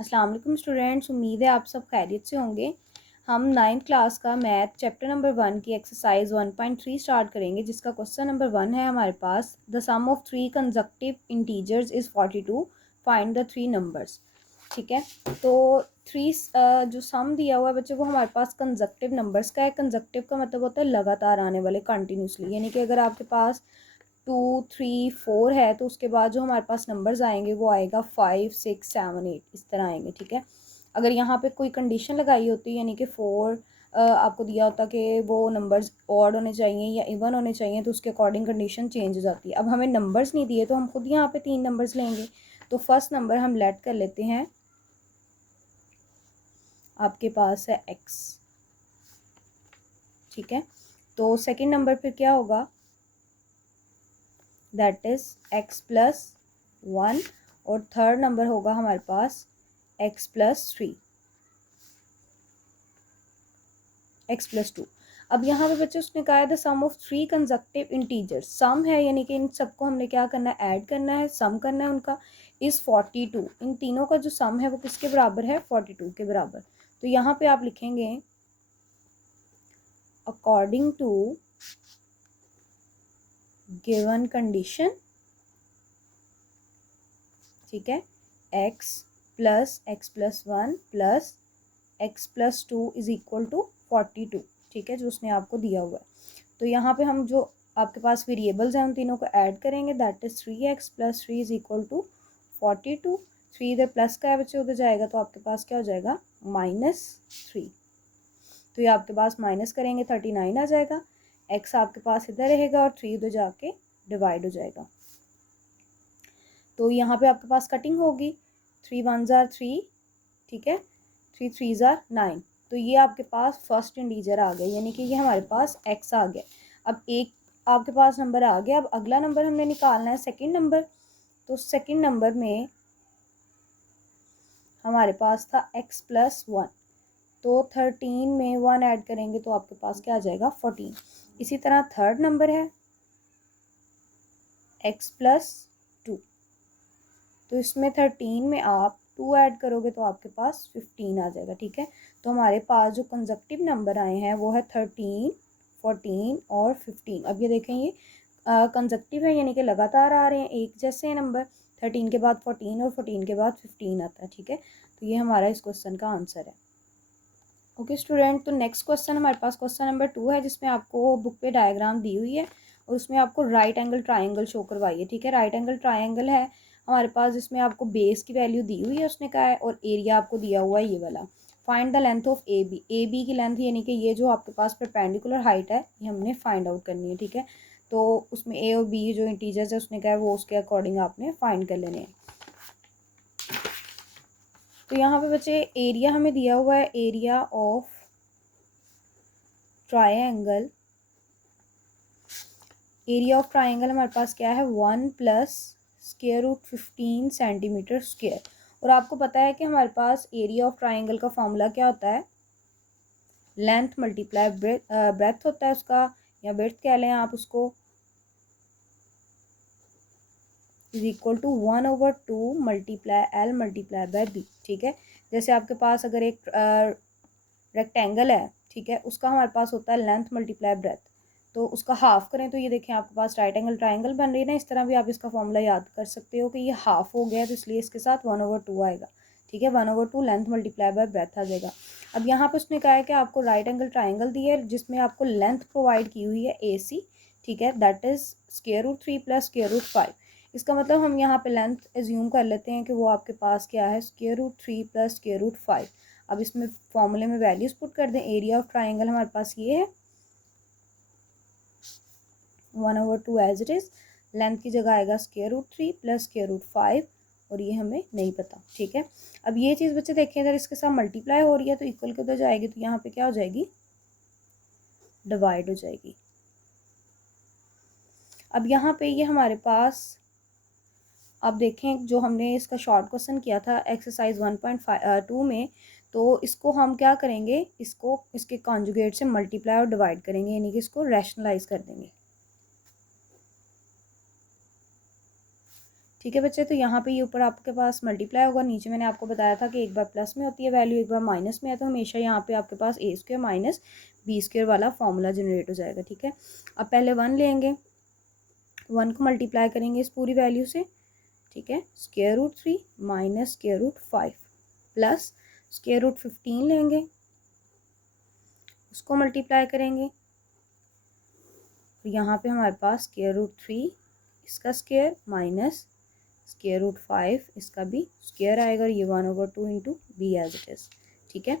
अस्सलाम वालेकुम स्टूडेंट्स, उम्मीद है आप सब खैरियत से होंगे। हम 9th क्लास का मैथ चैप्टर नंबर 1 की एक्सरसाइज 1.3 स्टार्ट करेंगे, जिसका क्वेश्चन नंबर 1 है हमारे पास। The sum of 3 consecutive integers is 42, find the 3 numbers. ठीक है, तो 3 जो सम दिया हुआ है बच्चों वो हमारे पास कंसेक्यूटिव नंबर्स का है। कंसेक्यूटिव का मतलब होता है लगातार आने वाले, कंटिन्यूसली, यानी कि अगर आपके पास 2 3 4 है तो उसके बाद जो हमारे पास नंबर्स आएंगे वो आएगा 5 6 7 8, इस तरह आएंगे। ठीक है, अगर यहाँ पे कोई कंडीशन लगाई होती यानी कि 4 आपको दिया होता कि वो नंबर्स ऑड होने चाहिए या इवन होने चाहिए, तो उसके अकॉर्डिंग कंडीशन चेंज हो जाती है। अब हमें नंबर्स नहीं दिए तो हम खुद यहाँ पे 3 नंबर्स लेंगे। तो फर्स्ट नंबर हम लेट कर लेते हैं, आपके पास है x। ठीक है, तो सेकंड नंबर फिर क्या होगा, दैट इज x प्लस 1, और थर्ड नंबर होगा हमारे पास x प्लस 3, x प्लस 2। अब यहाँ पे बच्चे उसने कहा है the sum of 3 consecutive integers, sum है यानी कि इन सबको हमने क्या करना है, ऐड करना है, सम करना है उनका, इज़ 42। इन तीनों का जो सम है वो किसके बराबर है, 42 के बराबर। तो यहाँ पे आप लिखेंगे अकॉर्डिंग टू गिवन कंडीशन। ठीक है, x plus 1 plus x plus 2 is equal to 42। ठीक है, जो उसने आपको दिया हुआ है। तो यहाँ पे हम जो आपके पास वेरिएबल्स हैं उन तीनों को ऐड करेंगे, that is 3x plus 3 is equal to 42। 3 इधर प्लस का है बच्चे, उधर जाएगा तो आपके पास क्या हो जाएगा, -3। तो ये आपके पास माइनस करेंगे 39 आ जाएगा, x आपके पास इधर रहेगा और 3 उधर जाके डिवाइड हो जाएगा। तो यहाँ पे आपके पास कटिंग होगी, 3 1s are 3, ठीक है, 3 3s are 9। तो ये आपके पास फर्स्ट इंटीजर आ गया, यानी कि ये हमारे पास x आ गया। अब एक आपके पास नंबर आ गया, अब अगला नंबर हमने निकालना है सेकंड नंबर। तो सेकंड नंबर में हमारे पास था x प्लस 1, तो 13 में 1 ऐड करेंगे तो आपके पास क्या आ जाएगा, 14। इसी तरह थर्ड नंबर है x प्लस 2, तो इसमें 13 में आप 2 ऐड करोगे तो आपके पास 15 आ जाएगा। ठीक है, तो हमारे पास जो कंसेक्यूटिव नंबर आए हैं वो है 13 14 और 15। अब ये देखें, ये कंसेक्यूटिव है यानी कि लगातार आ रहे हैं, एक जैसे नंबर। 13 के बाद 14 और 14 के बाद 15 आता है। ठीक है, तो ये हमारा इस क्वेश्चन का आंसर है। ओके स्टूडेंट, तो नेक्स्ट क्वेश्चन हमारे पास क्वेश्चन नंबर 2 है, जिसमें आपको बुक पे डायग्राम दी हुई है और उसमें आपको राइट एंगल ट्राइंगल शो करवाइए। ठीक है, राइट एंगल ट्राइंगल है हमारे पास, जिसमें आपको बेस की वैल्यू दी हुई है उसने कहा है, और एरिया आपको दिया हुआ है ये वाला। Find the length of A B की लेंथ यानी कि ये जो आपके पास परपेंडिकुलर हाइट है ये हमने फाइंड आउट करनी है। ठीक है, तो उसमें ए और बी जो इंटीजर्स है उसने कहा है वो उसके अकॉर्डिंग आपने फाइंड कर लेने हैं। तो यहाँ पे बच्चे एरिया हमें दिया हुआ है, area of triangle. Area of triangle हमारे पास क्या है, 1 plus square root 15 centimetre square. और आपको पता है कि हमारे पास एरिया ऑफ ट्राइंगल का फॉर्मूला क्या होता है, लेंथ मल्टीप्लाई ब्रेथ होता है उसका, या ब्रेथ कह लें आप उसको, is equal to 1/2 multiply L multiply by B. ठीक है, जैसे आपके पास अगर एक रेक्टेंगल है, ठीक है, उसका हमारे पास होता है लेंथ मल्टीप्लाई ब्रेथ, तो उसका हाफ करें तो ये देखें आपके पास राइट एंगल ट्राइंगल बन रही है ना। इस तरह भी आप इसका फॉर्मूला याद कर सकते हो कि ये हाफ हो गया तो इसलिए इसके साथ 1/2 आएगा। ठीक है, 1/2 लेंथ मल्टीप्लाई बाय ब्रेथ आ जाएगा। अब यहाँ पे उसने कहा है कि आपको राइट एंगल ट्राइंगल दी है जिसमें आपको लेंथ प्रोवाइड की हुई है AC। ठीक है, that is square root 3 plus square root 5। इसका मतलब हम यहाँ पे लेंथ एज्यूम कर लेते हैं कि वो आपके पास क्या है, square root 3 plus square root 5। अब इसमें फॉर्मूले में वैल्यूज पुट कर दें, एरिया ऑफ ट्राइंगल हमारे पास ये है 1/2 एज इट इज, लेंथ की जगह आएगा square root 3 plus square root 5, और ये हमें नहीं पता। ठीक है, अब ये चीज़ बच्चे देखें, अगर इसके साथ मल्टीप्लाई हो रही है तो इक्वल के उधर जाएगी, तो यहाँ पे क्या हो जाएगी, डिवाइड हो जाएगी। अब यहाँ पे ये हमारे पास अब देखें, जो हमने इसका शॉर्ट क्वेश्चन किया था एक्सरसाइज 1.2 में, तो इसको हम क्या करेंगे, इसको इसके कॉन्जुगेट से मल्टीप्लाई और डिवाइड करेंगे, यानी कि इसको रैशनलाइज कर देंगे। ठीक है बच्चे, तो यहाँ पे ये ऊपर आपके पास मल्टीप्लाई होगा, नीचे मैंने आपको बताया था कि एक बार प्लस में होती है वैल्यू, एक बार माइनस में है, तो हमेशा यहाँ पे आपके पास ए स्क्वायर माइनस बी स्क्वायर वाला फॉर्मूला जनरेट हो जाएगा। ठीक है, अब पहले 1 लेंगे, 1 को मल्टीप्लाई करेंगे इस पूरी वैल्यू से। ठीक है, square root 3 minus square root 5 plus square root 15 लेंगे, उसको मल्टीप्लाई करेंगे, यहाँ पे हमारे पास स्क्वायर रूट 3 इसका स्क्वायर माइनस स्क्वायर रूट 5 इसका भी स्क्वायर आएगा, और ये 1/2 into B as it is. ठीक है,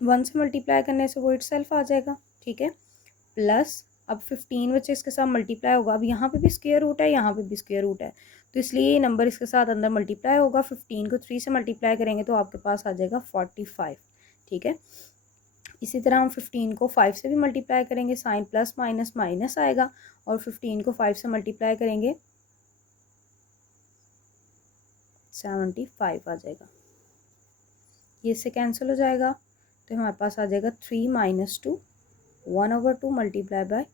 1 से मल्टीप्लाई करने से वो इट सेल्फ आ जाएगा। ठीक है, प्लस अब 15 बच्चे इसके साथ मल्टीप्लाई होगा, अब यहाँ पे भी स्क्वायर रूट है, यहाँ पे भी स्क्वायर रूट है, तो इसलिए ये नंबर इसके साथ अंदर मल्टीप्लाई होगा। 15 को 3 से मल्टीप्लाई करेंगे तो आपके पास आ जाएगा 45। ठीक है, इसी तरह हम 15 को 5 से भी मल्टीप्लाई करेंगे, साइन प्लस माइनस माइनस आएगा, और 15 को 5 से मल्टीप्लाई करेंगे 75 आ जाएगा, ये इससे कैंसिल हो जाएगा, तो हमारे पास आ जाएगा 3 माइनस 2 1/2 मल्टीप्लाई बाय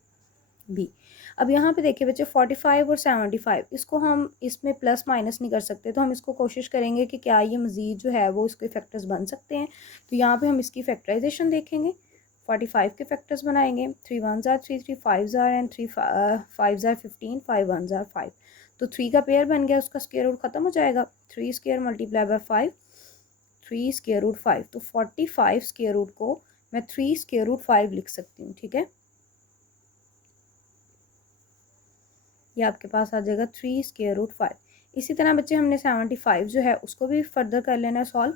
बी। अब यहाँ पे देखिए बच्चे 45 और 75 इसको हम इसमें प्लस माइनस नहीं कर सकते, तो हम इसको कोशिश करेंगे कि क्या ये मज़ीद जो है वो इसके फैक्टर्स बन सकते हैं। तो यहाँ पे हम इसकी फैक्टराइजेशन देखेंगे, 45 के फैक्टर्स बनाएंगे, 3 1 ज़ार 3 3 5 ज़ार एंड 3 5 ज़ार 15 5 1 ज़ार 5, तो 3 का पेयर बन गया, उसका स्क्वायर रूट ख़त्म हो जाएगा, 3 square multiply by 5 3 square root 5, तो 45 स्क्वायर रूट को मैं 3 स्क्वायर रूट 5 लिख सकती हूँ। ठीक है, ये आपके पास आ जाएगा 3 स्क्वायर रूट 5। इसी तरह बच्चे हमने 75 जो है उसको भी फर्दर कर लेना है सॉल्व।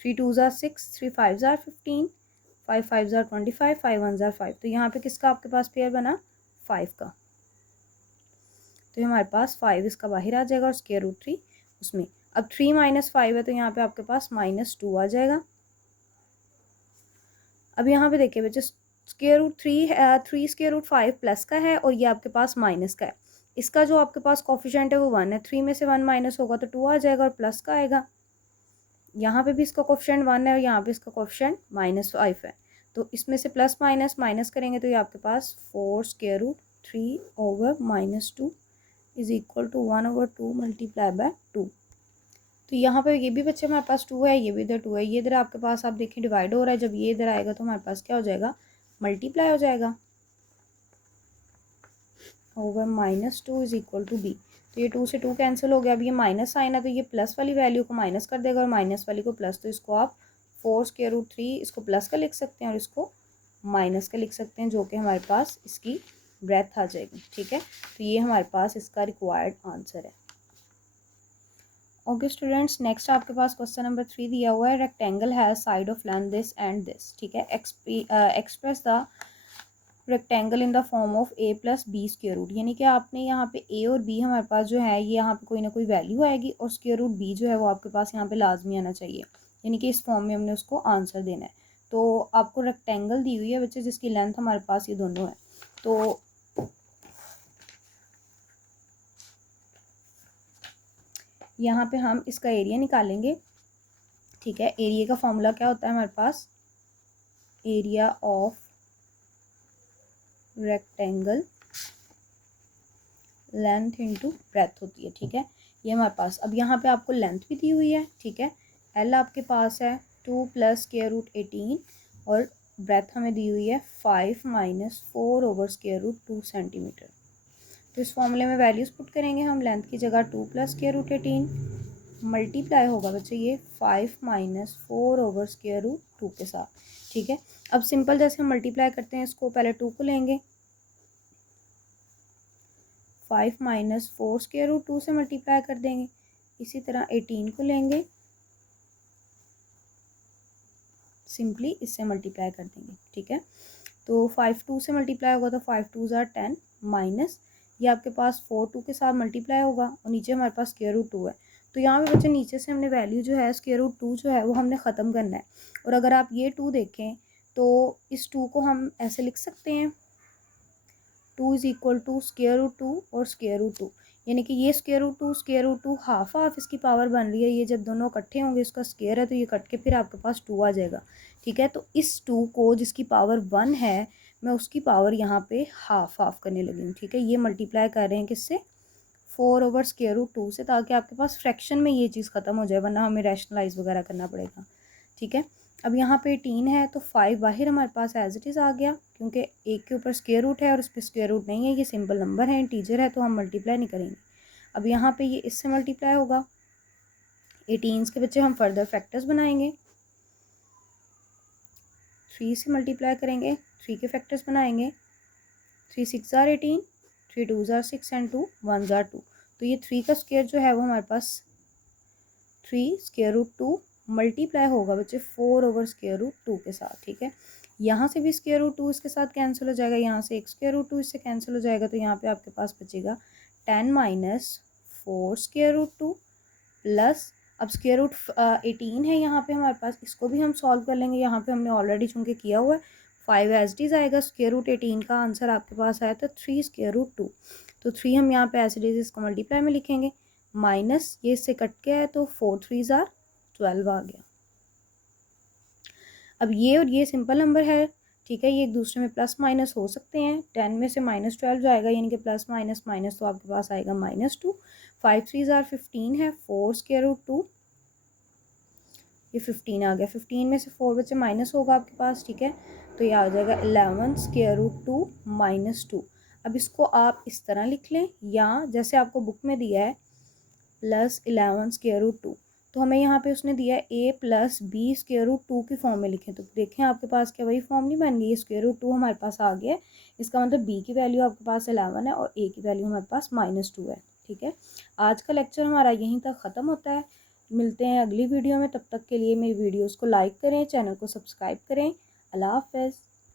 3 2 ज़ार 6 3 5 ज़ार 15 5 5 ज़ार 25 5 1 ज़ार 5, तो यहाँ पे किसका आपके पास पेयर बना 5 का, तो हमारे पास 5 इसका बाहर आ जाएगा और स्क्वायर रूट 3 उसमें। अब 3 माइनस 5 है, तो यहाँ पे आपके पास -2 आ जाएगा। अब यहाँ पे देखिए बच्चे square root 3 square root 5 plus का है, और ये आपके पास माइनस का है, इसका जो आपके पास कोफिशिएंट है वो 1 है, 3 में से 1 माइनस होगा तो 2 आ जाएगा और प्लस का आएगा। यहाँ पे भी इसका कोफिशिएंट 1 है और यहाँ पे इसका कोफिशिएंट -5 है, तो इसमें से प्लस माइनस माइनस करेंगे तो ये आपके पास 4 square root 3 over -2 is equal to 1/2 multiply by 2। तो यहाँ पे ये भी बच्चे हमारे पास 2 है, ये भी इधर 2 है, ये इधर आपके पास आप देखें डिवाइड हो रहा है, जब ये इधर आएगा तो हमारे पास क्या हो जाएगा मल्टीप्लाई हो जाएगा, over -2 is equal to B. तो ये 2 से 2 कैंसिल हो गया, अब ये माइनस साइन है तो ये प्लस वाली वैल्यू को माइनस कर देगा और माइनस वाली को प्लस, तो इसको आप 4 स्क्वायर रूट 3 इसको प्लस का लिख सकते हैं और इसको माइनस का लिख सकते हैं, जो कि हमारे पास इसकी ब्रेथ आ जाएगी। ठीक है, तो ये हमारे पास इसका रिक्वायर्ड आंसर है। ओके स्टूडेंट्स, नेक्स्ट आपके पास क्वेश्चन नंबर 3 दिया हुआ है, rectangle has side of length this and this. ठीक है, express the rectangle in the form of a plus B square root, यानी कि आपने यहाँ पे a और b हमारे पास जो है ये यहाँ पे कोई ना कोई वैल्यू आएगी और स्क्वायर रूट b जो है वो आपके पास यहाँ पे लाजमी आना चाहिए, यानी कि इस फॉर्म में हमने उसको आंसर देना है। तो आपको रेक्टेंगल दी हुई है बच्चे जिसकी लेंथ हमारे पास ये दोनों है, तो यहाँ पे हम इसका एरिया निकालेंगे। ठीक है, एरिया का फॉर्मूला क्या होता है हमारे पास, area of rectangle length into breadth होती है। ठीक है, ये हमारे पास, अब यहाँ पे आपको लेंथ भी दी हुई है। ठीक है, एल आपके पास है 2 प्लस स्क्वायर रूट 18 और ब्रेथ हमें दी हुई है 5 minus 4 over square root 2 centimetre. तो इस फॉर्मूले में वैल्यूज़ पुट करेंगे हम, लेंथ की जगह 2 प्लस स्क्वायर रूट 18 मल्टीप्लाई होगा बच्चे ये 5 माइनस 4 ओवर स्क्वायर रूट 2 के साथ। ठीक है, अब सिंपल जैसे हम मल्टीप्लाई करते हैं इसको, पहले 2 को लेंगे, 5 माइनस 4 स्क्वायर रूट 2 से मल्टीप्लाई कर देंगे, इसी तरह 18 को लेंगे, सिंपली इससे मल्टीप्लाई कर देंगे। ठीक है, तो 5 2 से मल्टीप्लाई होगा तो 5 2 ज़ार 10 माइनस ये आपके पास 4 2 के साथ मल्टीप्लाई होगा और नीचे हमारे पास स्क्वायर रूट 2 है, तो यहाँ पे बच्चे नीचे से हमने वैल्यू जो है स्क्वायर रूट 2 जो है वो हमने ख़त्म करना है। और अगर आप ये 2 देखें तो इस 2 को हम ऐसे लिख सकते हैं, 2 is equal to square root 2 और स्क्वायर रूट 2, यानी कि ये स्क्वायर रूट 2 हाफ हाफ इसकी पावर बन रही है, ये जब दोनों इकट्ठे होंगे इसका स्क्वायर है तो ये कट के फिर आपके पास 2 आ जाएगा। ठीक है, तो इस 2 को जिसकी पावर 1 है मैं उसकी पावर यहाँ पे हाफ करने लगी हूँ, ठीक है। ये मल्टीप्लाई कर रहे हैं किससे, 4/√2 से, ताकि आपके पास फ्रैक्शन में ये चीज़ ख़त्म हो जाए, वरना हमें रैशनलाइज वगैरह करना पड़ेगा, ठीक है। अब यहाँ पे 18 है तो 5 बाहर हमारे पास एज इट इज़ आ गया, क्योंकि एक के ऊपर स्क्वायर रूट है और उस पर स्क्वायर रूट नहीं है, ये सिंपल नंबर है, इंटीजर है, तो हम मल्टीप्लाई नहीं करेंगे। अब यहाँ पे ये इससे मल्टीप्लाई होगा, 18 के बच्चे हम फर्दर फैक्टर्स बनाएंगे, 3 से मल्टीप्लाई करेंगे, 3 के फैक्टर्स बनाएंगे, 3 6 ज़ार 18, 3 2 ज़ार 6 एंड 2 1 ज़ार 2। तो ये 3 का स्क्वायर जो है वो हमारे पास 3√2 मल्टीप्लाई होगा बच्चे 4/√2 के साथ, ठीक है। यहाँ से भी स्क्वायर रूट 2 इसके साथ कैंसिल हो जाएगा, यहाँ से एक स्क्वायर रूट 2 इससे कैंसिल हो जाएगा, तो यहाँ पे आपके पास बचेगा 10 - 4 स्क्वायर रूट 2 प्लस, अब स्क्वायर रूट 18 है यहाँ पे हमारे पास, इसको भी हम सॉल्व कर लेंगे, यहाँ पे हमने ऑलरेडी चूँकि किया हुआ है, 5 एज इट इज़ आएगा। स्क्वायर रूट 18 का आंसर आपके पास आया था 3 स्क्वायर रूट 2, तो 3 हम यहाँ पे एज इट इज़ इसको मल्टीप्लाई में लिखेंगे, माइनस ये इससे कट के है तो 4 3 ज़ार 12 आ गया। अब ये और ये सिंपल नंबर है, ठीक है, ये एक दूसरे में प्लस माइनस हो सकते हैं, 10 में से -12 जाएगा, यानी कि प्लस माइनस माइनस, तो आपके पास आएगा -2। 5 3 ज़ार 15 है, 4 स्क्वायर रूट 2, ये 15 आ गया, 15 में से 4 बच्चे माइनस होगा आपके पास, ठीक है, तो ये आ जाएगा 11 स्क्वायर रूट 2 -2। अब इसको आप इस तरह लिख लें, या जैसे आपको बुक में दिया है +11 स्क्वायर रूट 2, तो हमें यहाँ पे उसने दिया है a + b स्क्वायर रूट 2 की फॉर्म में लिखें, तो देखें आपके पास क्या वही फॉर्म नहीं बन गई, ये स्क्वायर रूट 2 हमारे पास आ गया है, इसका मतलब b की वैल्यू आपके पास 11 है और a की वैल्यू हमारे पास -2 है, ठीक है। आज का लेक्चर हमारा यहीं तक ख़त्म होता है, मिलते हैं अगली वीडियो में, तब तक के लिए मेरी वीडियोज़ को लाइक करें, चैनल को सब्सक्राइब करें। अल्लाह हाफ़िज़।